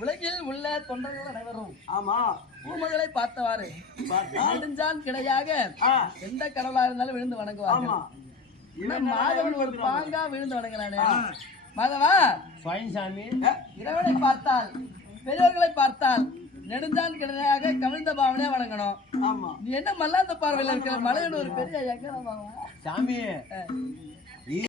உலகில் உள்ள தொண்டர்கள் அனைவரும் ஆமா பூமகளை பார்த்தவாறு நெடுஞ்சான் கிடையாக எந்த கடவுளா இருந்தாலும் விழுந்து வணங்குவாங்க. மாதவன் ஒரு பாங்கா விழுந்து வணங்குறானே மாதவா சாமி. இறைவனை பார்த்தால் பெரியவர்களை பார்த்தால் நெடுஞ்சான் கிடையாக கவிழ்ந்த பாவனே வணங்கணும். ஆமா நீ என்ன மல்லாந்த பார்வையில இருக்கிற மலையோட ஒரு பெரிய எங்க சாமி